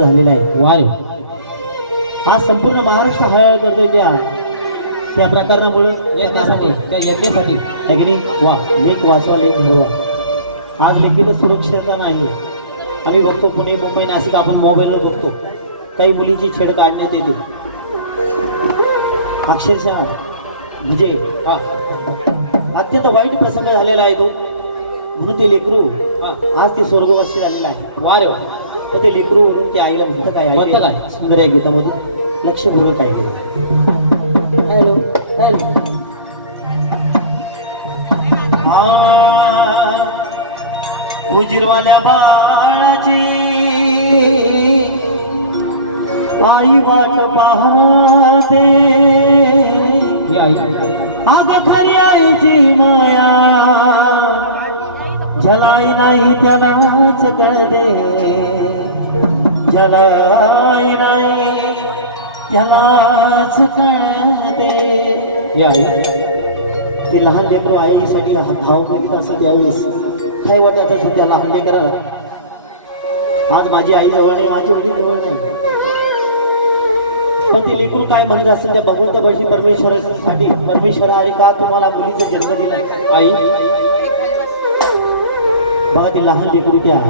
झालेला आहे. वा रे आज संपूर्ण महाराष्ट्र हळहळ करतोय त्या त्या त्यासाठी त्या यज्ञासाठी. नाही? वा लेख वाचवा लेख घडवा आज लेखीनं सुरक्षितता नाही. आम्ही बघतो पुणे मुंबई नाशिक आपण मोबाईलवर बघतो. काही मुलींची छेड काढण्यात येते. अक्षरशः म्हणजे हा. अत्यंत वाईट प्रसंग झालेला आहे तो. म्हणून ते लेकरू आज ते स्वर्गवासी झालेलं आहे. वा रे वा तर ते लेकरू वरून त्या आईला म्हणतं काय म्हणतं काय? सुंदर या गीतामध्ये. लक्षपूर्वक काय हॅलो हॅलो. गुजरवाल्या बाळाची आई वाट पाहते. या, या. अग खरी आईची माया. जलाई नाही त्यालाच कळते. जलाई नाही त्यालाच कळते. ती लहान लेकरू आईसाठी धाव करीत असं त्यावेळेस काय वाटत असं त्या लहान लेकराला? आज माझी आई जवळ नाही माझी वडील जवळ नाही. पण ते लेकरू काय म्हणत असं त्या भगवंतापाशी परमेश्वरासाठी? परमेश्वरा अरे का तुम्हाला मुलीचा जन्म दिला आई? बघा ती लहान लेकरू त्या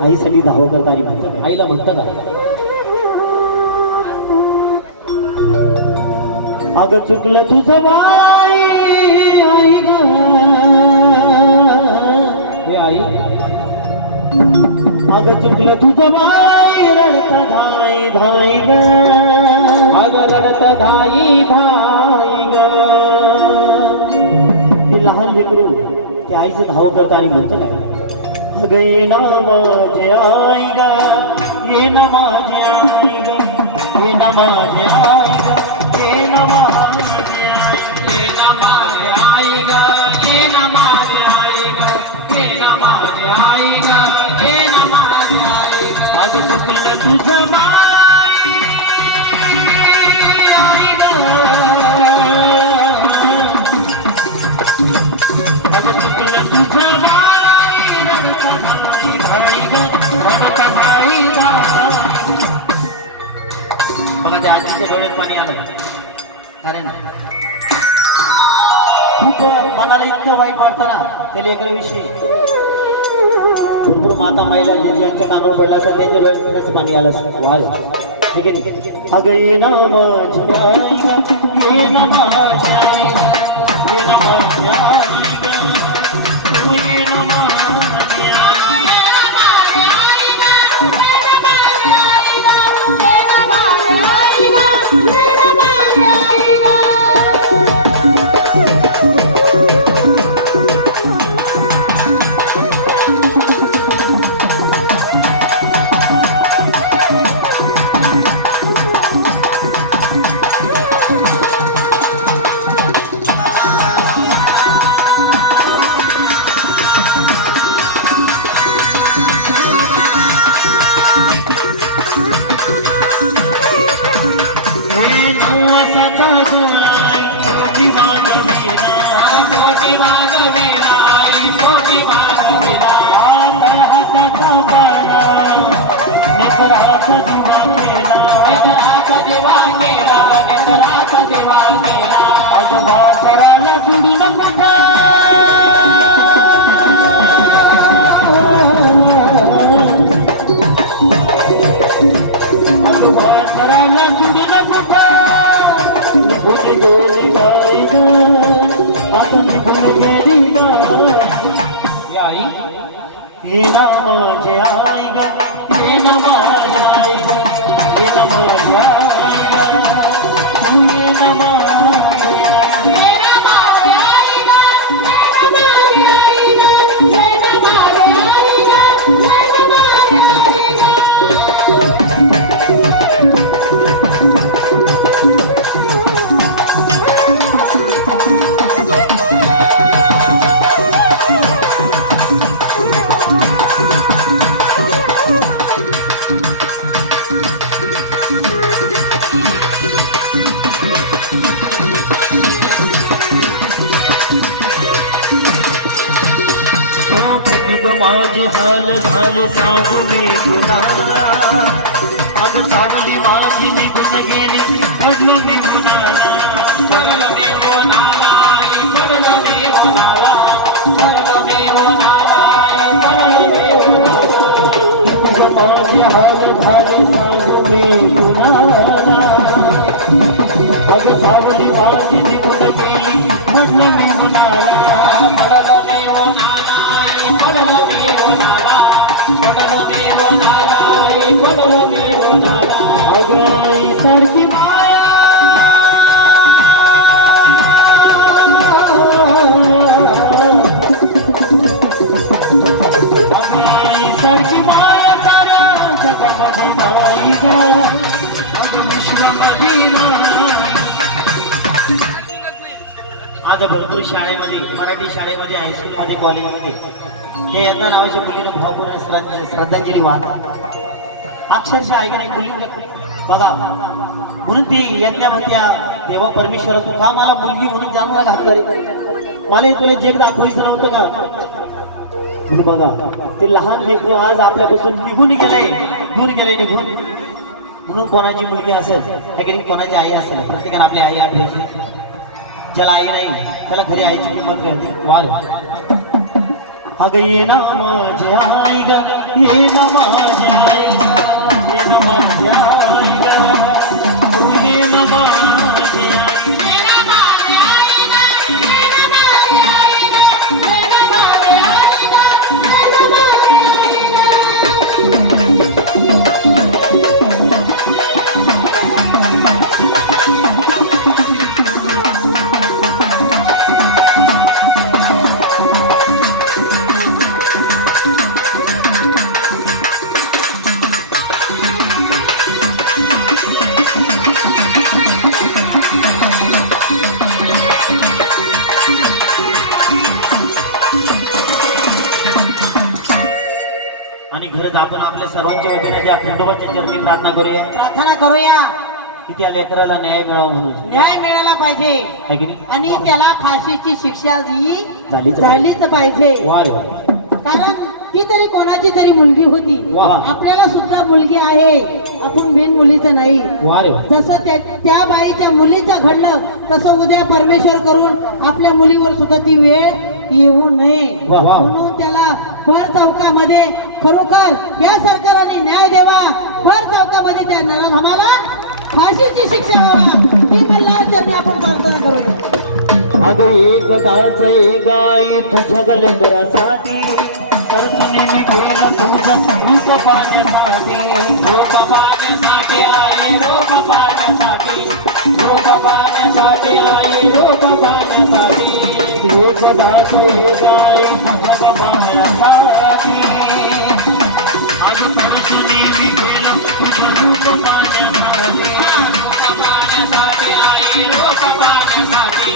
आईसाठी धाव करता आली म्हणतो आईला म्हणतं का अगं चुकलं तुझं बाई आई हे आई अगं चुकलं तुझं बाई रडत धाई धाई ग. अग रडत धाई धाई ग. लहान लेकरू ते आईचं धाव करता आणि म्हणतो ये ना माझे आई ग. ये ना माझे आई ग. ये ना माझे आई ग. ये ना माझे आई ये ना माझे आई ग. ये ना माझे आई ग. ये ना माझे आई ग. ये ना माझे आई ग. अगं चुकलं तुझं बघा डोळ्यात पाणी आलं अरे ना खूप मनाला इतकं वाईट वाटतं ना ते लेकरीविषयी भरपूर माता महिला जे ज्यांच्या कानावर पडला असेल त्यांच्या डोळ्यातच पाणी आलं असेल ठीक आहे, ठीक आहे. ना ये ना ये ना लेकराचा दुवा केला नितराचा दिवा केला नितराचा दिवा केला अगं म्हाताराला गेली ग आता निघून गेली आई माझे आई ग. ना माझे हाल झाले सांगू मी कुणाला अगं सावली माझी निघून गेली पडलो निघून आला. पडलं मी आला पडलो निघून आला पडलो निघून आला पडलो निघून नाला. अग सारखी माय आज भरपूर शाळेमध्ये मराठी शाळेमध्ये हायस्कूलमध्ये कॉलेजमध्ये हे यांना नावाच्या मुलीनं भावपूर्ण श्रद्धा- श्रद्धांजली वाहतात अक्षरशः आहे का नाही मुली बघा म्हणून ती यज्ञा म्हणत्या देवा परमेश्वर तू का मला मुलगी म्हणून जन्माला घालणार मला तुला जग दाखवायचं नव्हतं का? म्हणून बघा ते लहान लेकरू आज आपल्यापासून निघून गेलंय दूर गेलंय निघून. म्हणून कोणाची मुलगी असेल है कोणाची आई असेल प्रत्येकाने आपली आई आठवायची. ज्याला आई नाही त्याला घरी आईची किंमत कळते वार। अगं ये ना माझे आई ग ये ना माझे आई ग ये ना माझे आई ग आपण आपल्या सर्वांच्या वतीने ज्या खंडोबाच्या चरणी प्रार्थना करूया. प्रार्थना करूया. की त्या लेकराला न्याय मिळावा म्हणून. न्याय मिळायला पाहिजे. है की नाही? आणि त्याला फाशीची शिक्षा ही झालीच झालीच पाहिजे. कारण ती तरी कोणाची तरी मुलगी होती. वा. आपल्याला सुद्धा मुलगी आहे. आपण बिन मुलीचं नाही. वार जसं त्या त्या बाईच्या मुलीचं घडलं तसं उद्या परमेश्वर करून आपल्या मुलीवर सुद्धा ती वेळ येऊ नये. म्हणून त्याला भर चौकामध्ये खरोखर या सरकारने न्याय देवा भर चौकामध्ये त्या नराधमाला फाशीची शिक्षा व्हावा. ही मल्हारच्यांनी आपण प्रार्थना करूया. अगं एक गायचे गाय ठगल करासाठी तरतुनी मी केलं तुझं तुझं पाण्यासाठी. रोप पाण्यासाठी आई रोप पाण्यासाठी. रोप पाण्यासाठी आई रोप पाण्यासाठी. एक रूप पाण्यासाठी रोप पाण्यासाठी आई रोप पाण्यासाठी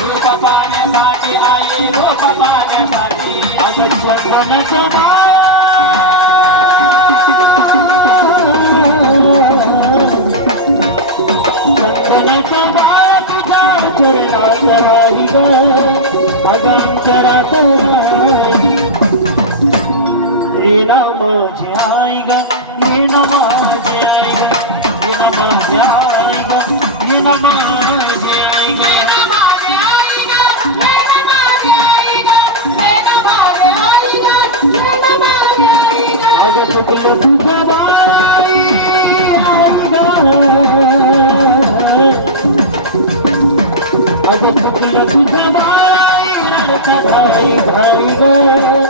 रोप पाण्यासाठी आई पाण्यासाठी आता चंदनाच्या माया चंदनाच्या तुझ्या चरणात माझी आई ग ये आई ग. भाई भाई भई आएगा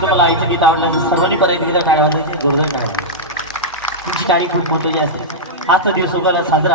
आई नक्की तुम्हाला आईचं गीत आवडलं सर्वांनी पर्यंत गीत काय वाजायची जोरदार काय तुमची टाळी खूप महत्वाची असेल. हाच दिवस उगाला साजरा.